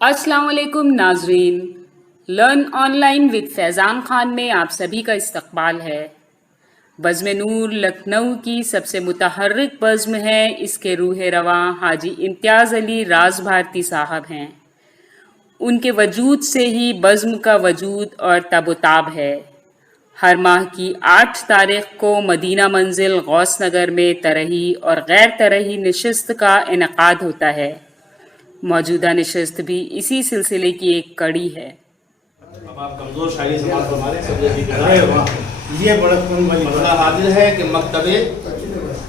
अस्सलाम वालेकुम नाजरीन, learn online with Faizan Khan में आप सभी का इस्तकबाल है। बज़्म नूर लखनऊ की सबसे मुतहर्रिक बज़्म है। इसके रूह रवां हाजी इम्तियाज़ अली राज भारती साहब हैं। उनके वजूद से ही बज़्म का वजूद और तबोताब है। हर माह की 8 तारीख को मदीना मंजिल गौस नगर में तरही और गैर तरही नशिस्त का इनेकाद होता है। मौजूदा नशिस्त भी इसी सिलसिले की एक कड़ी है। अब आप कमजोर शायरी समाज को हमारे सब ये बड़ा हाजिर है कि मकतबे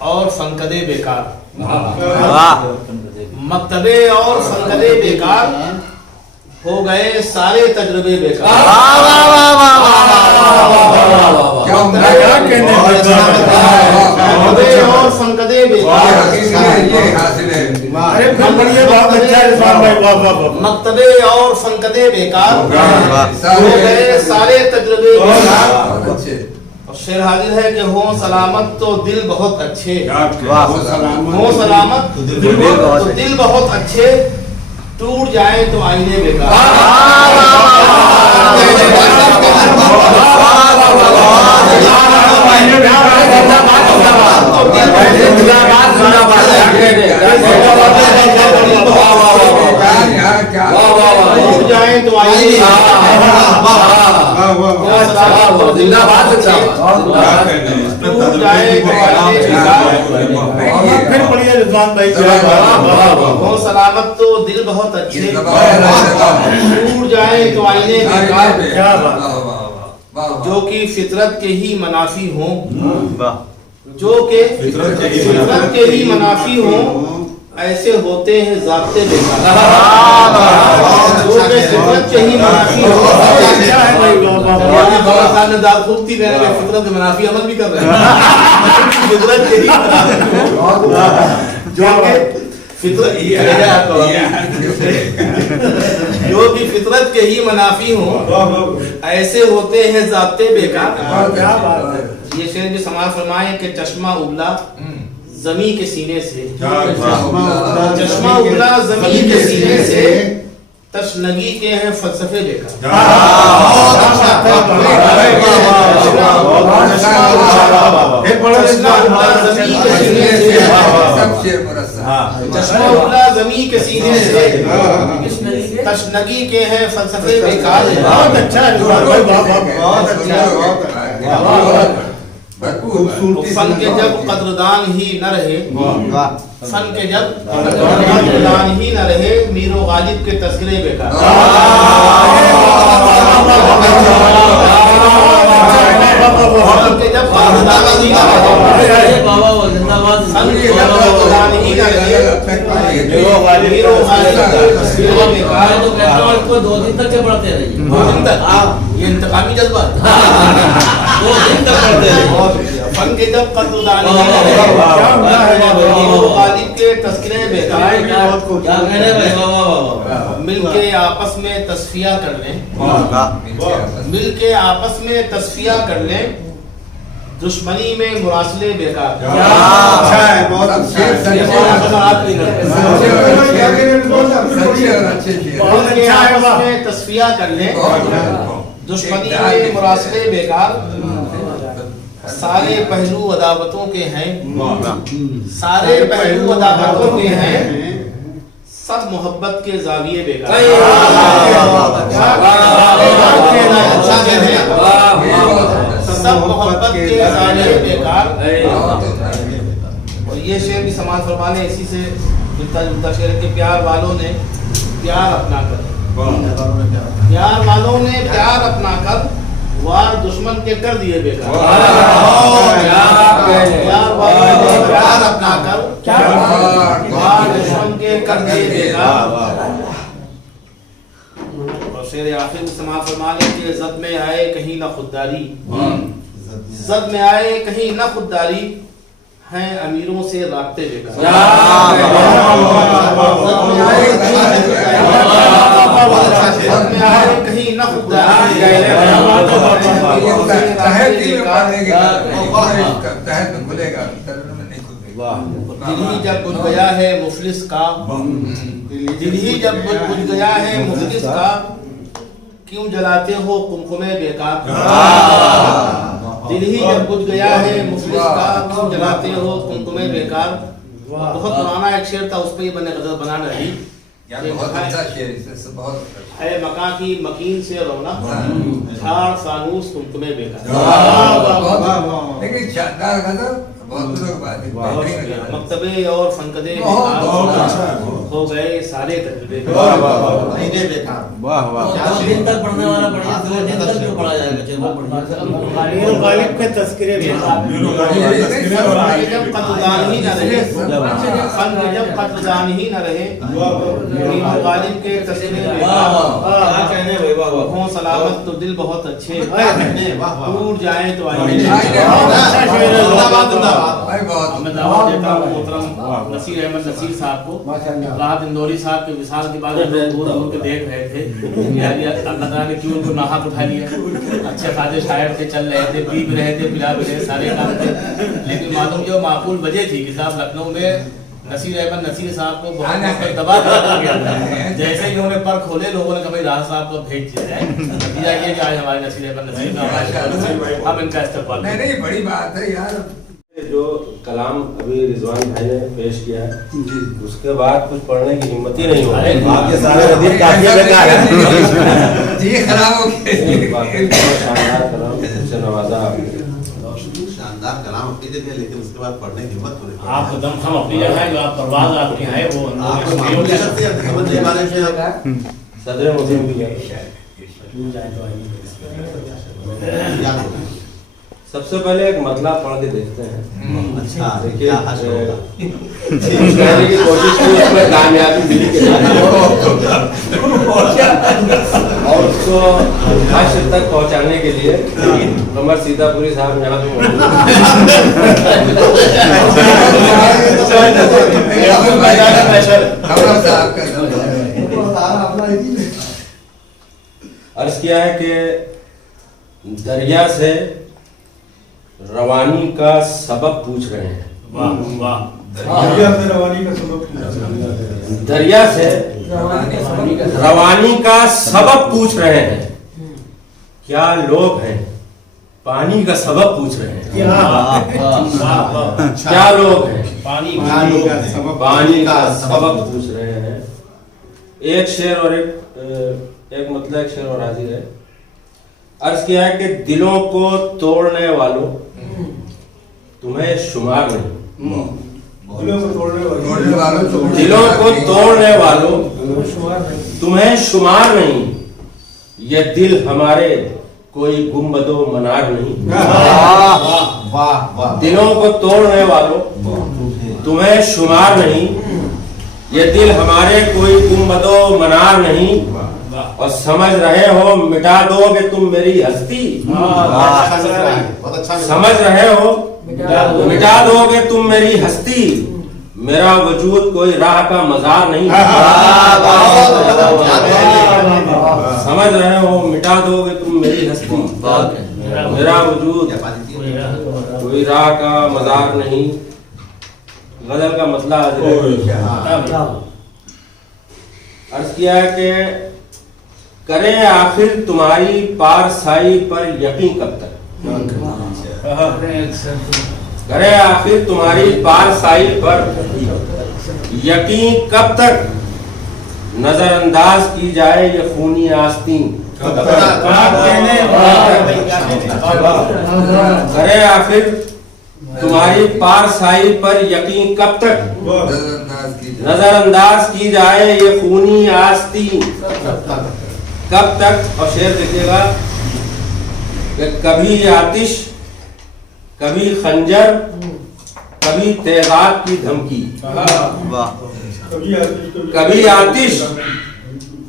और फनकदे बेकार, मकतबे और फनकदे बेकार हो गए सारे तजुर्बे बेकार। मकतबे और फनकदे बेकार, मकतबे और फनकदे बेकार हो गए सारे तजुर्बे बेकार। और शेर हाजिर है कि हो सलामत तो दिल बहुत अच्छे, हो सलामत तो दिल बहुत अच्छे, टूट जाए तो आईने बेकार। टूट जाए तो आईने हो सलामत तो दिल बहुत अच्छे, टूट जाए तो आईने बेकार। जो कि फितरत के ही मुनाफी हों, जो कि फितरत के ही मुनाफी हों, ऐसे होते हैं ज़ाब्ते बेकार। जो कि फितरत के ही मुनाफी हों, खूबती फितरत के मुनाफी अमल भी कर रहे हैं। फितरत के ही जो कि फितरत के ही मुनाफी हों, ऐसे होते हैं ज़ाब्ते बेकार। ये शेर भी समाज फरमाए कि चश्मा उबला ज़मी के सीने से, चश्मा उबला ज़मी के सीने से, तशनगी के हैं फलसफे बेकार। चश्मा उबला ज़मी के सीने से, तशनगी के हैं फलसफे बेकार। बहुत अच्छा, बहुत अच्छा। फन के जब कद्रदान ही न रहे, फन के जब कद्रदान ही न रहे, मीरो गालिब के तस्करे बेकार। फन के जब कद्रदान ही न रहे, फन के जब कद्रदान ही न रहे, मीरो गालिब के तस्करे बेकार। तो पेट्रोल को 2 दिन तक के पढ़ते रहिए, 2 दिन तक। ये इंतकामी जज्बा 2 दिन तक पढ़ते रहिए। फन के जब कद्रदान ही न रहे, मीरो गालिब के तस्करे बेकार। क्या कहने भाई, मिलके आपस में तस्फिया कर लें, मिलके आपस में तस्फिया कर लें, दुश्मनी में मुरासले बेकार। अच्छा है, बहुत अच्छा है। आपस में तस्फिया कर लें, दुश्मनी में मुरासले बेकार। सारे पहलू अदावतों के हैं, सारे पहलू अदावतों के हैं, सब मोहब्बत के जाविये बेकार। सब मोहब्बत के जाविये बेकार। और ये शेर भी समाज फरमाने इसी से मिलता जुलता शेर के प्यार वालों ने प्यार अपना कर, प्यार वालों ने प्यार अपना कर, वार दुश्मन के कर दिए बेकार। प्यार वालों ने प्यार अपना कर, वार दुश्मन के कर दिए बेकार। और शेर आखिर समाज फरमाने के जद में आए कहीं ना खुददारी, जद में आए कहीं ना खुददारी, हैं अमीरों से राब्ते बेकार। कहीं न खुददारी, खुलेगा। दिल ही जब बुझ गया है मुफलिस का, दिल ही जब बुझ गया है मुफलिस का, क्यों जलाते हो कुमकुमे बेकार। दिल ही जब बुझ गया है मुफलिस का, क्यों जलाते हो कुमकुमे बेकार। बहुत पुराना एक शेर था, उस पर ये मैंने गजल बना रही। बहुत अच्छा शेर है, बहुत है मका की मकीन से रौनक, झाड़ सानूस कुमकुमे बेकार। लेकिन शानदार गजल, बहुत लोग बात है। मकतबे और फनकदे हो गए सारे तजुर्बे वाह दो दिन तक पढ़ने वाला पढ़िए, 2 दिन तक तो पढ़ा जाएगा। चलो गालिब के तस्करे जब कत्लदान ही न रहे, फन जब कत्लदान ही न रहे, गालिब के तस्करे क्या कहने भाई, वाह वाह। हो सलामत तो दिल बहुत अच्छे, टूट जाए तो आइए। भाई बहुत मैं दावत देता हूँ मोहतरम नसीर अहमद नसीर साहब को। राहत इंदौरी साहब के विशाल के बाद हम लोग दूर दूर के देख रहे थे, यार अल्लाह ताला ने क्यों उनको नाहक उठा लिया। अच्छे खासे शायर थे, चल रहे थे, पी भी रहे थे, पिला भी रहे, सारे काम थे, लेकिन मालूम जो माकूल वजह थी कि साहब लखनऊ में नसीर अहमद नसीर साहब को बहुत दबा दिया गया। जैसे ही उन्होंने पर खोले, लोगों ने कहा भाई राहत साहब को भेज दिया जाए। नतीजा ये कि आज हमारे नसीर अहमद नसीर साहब, हम इनका इस्तेमाल नहीं बड़ी बात है यार। जो कलाम अभी रिजवान भाई ने पेश किया है, उसके बाद कुछ पढ़ने की हिम्मत ही नहीं हो रही। आपके सारे हदीस काफी बेकार है। जी खराब हो गए। शानदार कलाम से नवाजा आपने। शानदार कलाम अपनी जगह, लेकिन उसके बाद पढ़ने की हिम्मत हो रही है। आप दम हम अपनी जगह है, जो आप परवाज आपकी है वो आपको मामूली शख्सियत है, समझने वाले से आप सदर मुस्लिम भी है। याद होगा। सबसे पहले एक मतला पढ़ के देखते हैं। अच्छा, देखिए क्या हाल होगा? कहने की कोशिश की, उसमें कामयाबी मिली के और उसको भाष्य तक पहुंचाने के लिए कमर सीतापुरी साहब यहाँ पे अर्ज किया है कि दरिया से रवानी का सबब पूछ रहे हैं। दरिया से रवानी का सबब पूछ रहे हैं। क्या लोग हैं, पानी का सबब पूछ रहे हैं। क्या लोग हैं, पानी का सबब पूछ रहे हैं। एक शेर और एक मतलब एक शेर और हाजिर है। अर्ज किया है कि दिलों को तोड़ने वालों तुम्हें शुमार नहीं। दिलों को तोड़ने वालों तुम्हें शुमार नहीं। ये दिल हमारे कोई गुंबदो मनार नहीं। दिलों को तोड़ने वालों तुम्हें शुमार नहीं। ये दिल हमारे कोई गुंबदो मनार नहीं। और समझ रहे हो मिटा दोगे तुम मेरी हस्ती। समझ रहे हो मिटा दोगे तुम मेरी हस्ती। मेरा वजूद कोई राह का मजार नहीं। समझ रहे हो मिटा दोगे तुम मेरी हस्ती। मेरा वजूद कोई राह का मजार नहीं। गजल का मसला अर्ज किया है कि करें आखिर तुम्हारी पारसाई पर यकीन कब तक। करें आखिर तुम्हारी पारसाई पर यकीन कब तक। नजरअंदाज की जाए ये खूनी आस्तीन। करें आखिर तुम्हारी पारसाई पर यकीन कब तक। नजरअंदाज की जाए ये खूनी आस्तीन कब तक। और शेर देखिएगा कि कभी आतिश कभी खंजर कभी तेजाब की धमकी। कभी आतिश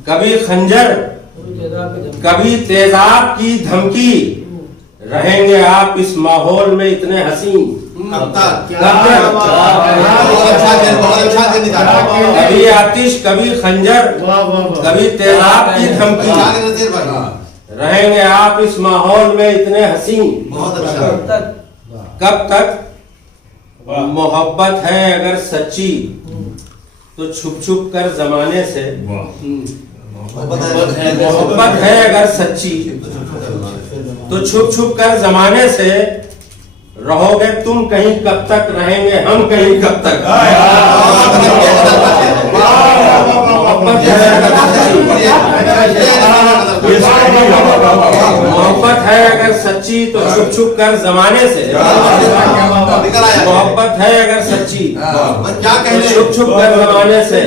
कभी खंजर कभी तेजाब की धमकी। रहेंगे आप इस माहौल में इतने हसीन कब तक? कभी आतिश कभी खंजर कभी तेजाब की धमकी। रहेंगे आप इस माहौल में इतने हसीन बहुत अच्छा। कब तक। मोहब्बत है अगर सच्ची तो छुप छुप कर जमाने से, मोहब्बत है अगर सच्ची तो छुप छुप कर जमाने से, रहोगे तुम कहीं कब तक, रहेंगे हम कहीं कब तक। मोहब्बत है अगर सच्ची, मोहब्बत है अगर सच्ची तो छुप छुप कर जमाने से, मोहब्बत है अगर सच्ची तो छुप छुप कर जमाने से,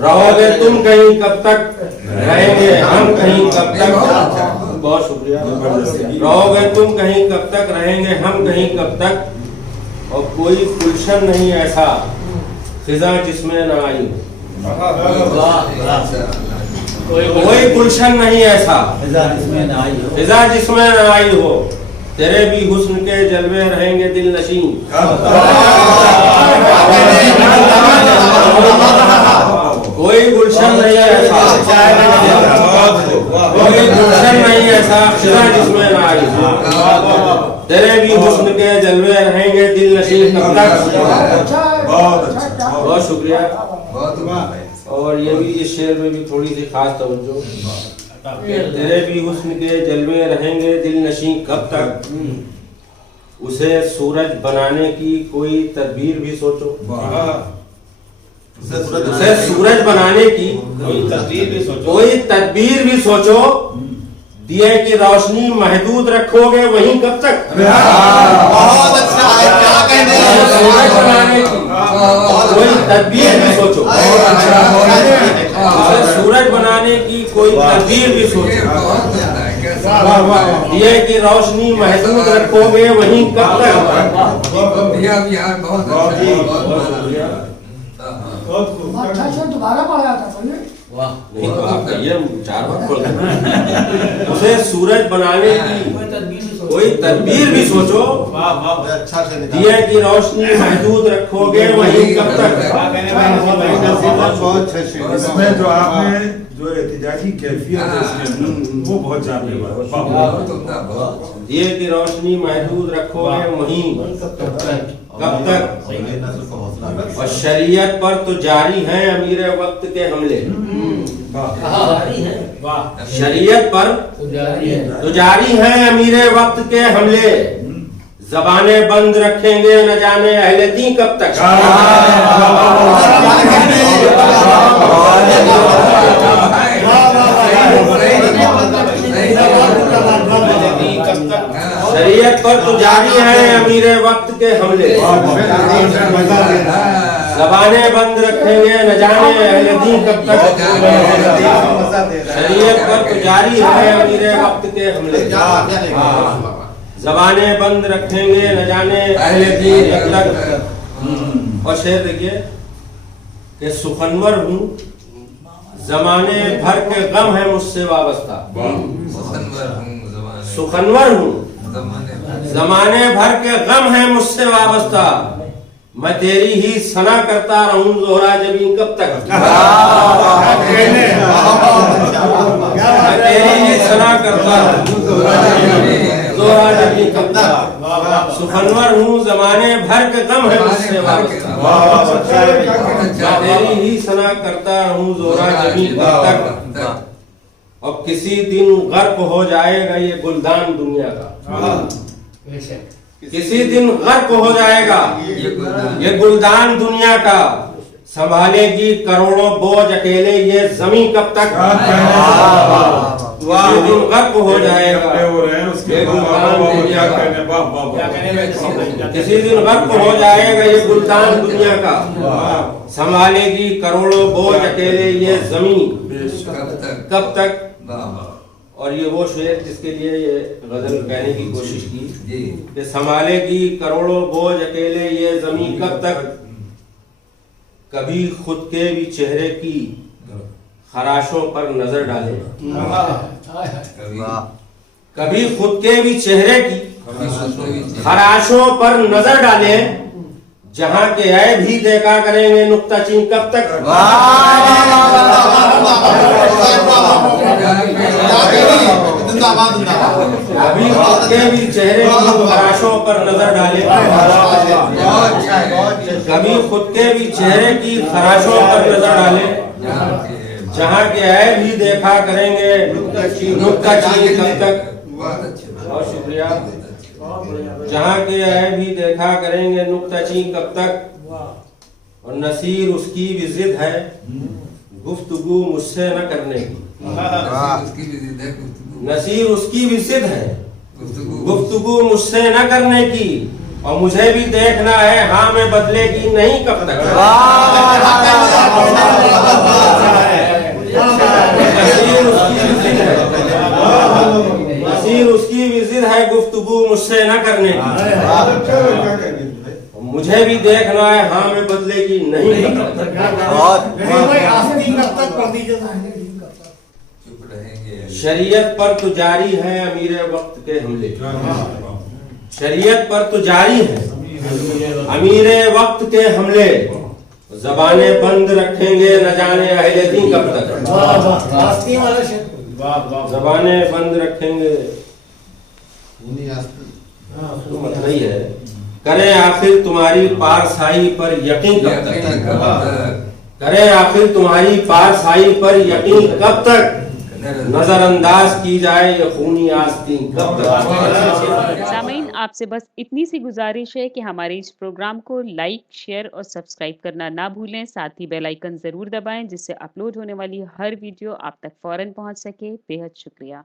रहोगे तुम कहीं कब तक, रहेंगे हम कहीं कब तक। बहुत शुक्रिया। रहोगे तुम कहीं कब तक, रहेंगे हम कहीं कब तक। और कोई गुलशन नहीं ऐसा फिजा जिसमें न आई हो, कोई गुलशन नहीं ऐसा फिजा जिसमें न आई हो, तेरे भी हुस्न के जलवे रहेंगे दिल नशीं। कोई गुलशन नहीं ऐसा, कोई गुलशन नहीं ऐसा फिजा जिसमें न आई हो, तेरे भी हुस्न के जलवे रहेंगे दिल नशीं कब तक। बहुत शुक्रिया। और ये भी इस शेर में भी थोड़ी सी खास तवज्जो, तेरे भी हुस्न के जलवे रहेंगे दिल नशीं कब तक, उसे सूरज बनाने की कोई तदबीर भी सोचो, उसे सूरज बनाने की कोई तदबीर भी सोचो, दिए की रोशनी महदूद रखोगे वहीं कब तक। बहुत अच्छा है, क्या कहने हैं। सूरज बनाने की कोई तदबीर भी सोचो, सूरज बनाने की कोई तदबीर भी सोचो, दिए की रोशनी महदूद रखोगे वहीं कब तक। दोबारा पढ़ाया था पहले। नहीं तो आप कहिए, 4 बार पढ़ लें। उसे सूरज बनाने की कोई तदबीर भी सोचो, अच्छा से दिए की रोशनी महदूद रखोगे वहीं कब तक। इसमें जो आपने जो एहतिजाजी कैफियत है इसमें, वो बहुत जानलेवा। दिए की रोशनी महदूद रखोगे वहीं कब तक। और शरीयत पर तो जारी है अमीर वक्त के हमले, शरीयत पर तो जारी है अमीर वक्त के हमले, जबाने बंद रखेंगे न जाने अहले दी कब तक। शरीयत पर तो जारी है अमीर वक्त के हमले, जबाने बंद रखेंगे न जाने अहले दी कब तक। शरीयत पर तो जारी है अमीर वक्त के हमले, जबाने बंद रखेंगे न जाने अहले दी कब तक। और शेर देखिए कि सुखनवर हूँ जमाने भर के गम है मुझसे वाबस्ता, सुखनवर हूँ जमाने भर के गम है मुझसे वाबस्ता, मैं तेरी ही सना करता रहूं जोहरा जबी कब तक। मैं तेरी ही सना करता रहूं जोहरा जबी कब तक। सुखनवर हूँ जमाने भर के गम है मुझसे वाबस्ता, मैं तेरी ही सना करता रहूं जोहरा जबी कब तक। और किसी दिन गर्क हो जाएगा ये गुलदान दुनिया का, किसी दिन गर्क हो जाएगा ये गुलदान दुनिया का, संभालेगी करोड़ों बोझ अकेले ये जमीन कब तक। किसी दिन गर्क हो जाएगा ये गुलदान दुनिया का, किसी दिन गर्क हो जाएगा ये गुलदान दुनिया का, संभालेगी करोड़ों बोझ अकेले ये जमीन कब तक। और ये वो शेर जिसके लिए ये गजल कहने की कोशिश की कि संभालेगी करोड़ों बोझ अकेले ये जमीन कब तक, कभी खुद के भी चेहरे की खराशों पर नजर डाले, कभी खुद के भी चेहरे की खराशों पर नजर डाले, जहां के ऐब ही देखा करेंगे नुक्ताचीन कब तक। कभी खुद के भी चेहरे की खराशों पर नजर डाले, खुद के भी चेहरे की खराशों पर नजर डालें, जहाँ के ऐब ही देखा करेंगे नुक्ताचीनी कब तक। बहुत अच्छे। बहुत शुक्रिया। जहाँ के ऐब ही देखा करेंगे नुक्ताचीनी कब तक, और नसीर उसकी भी जिद है गुफ्तगू मुझसे न करने की। उसकी भी जिद है, गुफ्तगू। नसीर उसकी भी जिद है गुफ्तगू। गुफ्तगू मुझसे न करने की, और मुझे भी देखना है हाँ मैं बदलेगी नहीं कब तक। नसीर उसकी भी जिद है, नसीर उसकी भी जिद है गुफ्तगू मुझसे न करने की, मुझे भी देखना है हाँ मैं बदलेगी नहीं कब तक। चुप रहेंगे। शरीयत पर तो जारी है अमीर वक्त के हमले, शरीयत पर तो जारी है अमीर वक्त के हमले, जबाने बंद रखेंगे न जाने अहले दीन कब तक। जबाने बंद रखेंगे तो मतलब ही है, करें आखिर तुम्हारी पारसाई पर यकीन कब तक। करें आखिर तुम्हारी पारसाई पर यकीन कब तक, नजरअंदाज की जाए ये खूनी आस्तीन कब तक। सामीन, आपसे बस इतनी सी गुजारिश है कि हमारे इस प्रोग्राम को लाइक, शेयर और सब्सक्राइब करना ना भूलें। साथ ही बेल आइकन ज़रूर दबाएं जिससे अपलोड होने वाली हर वीडियो आप तक फौरन पहुंच सके। बेहद शुक्रिया।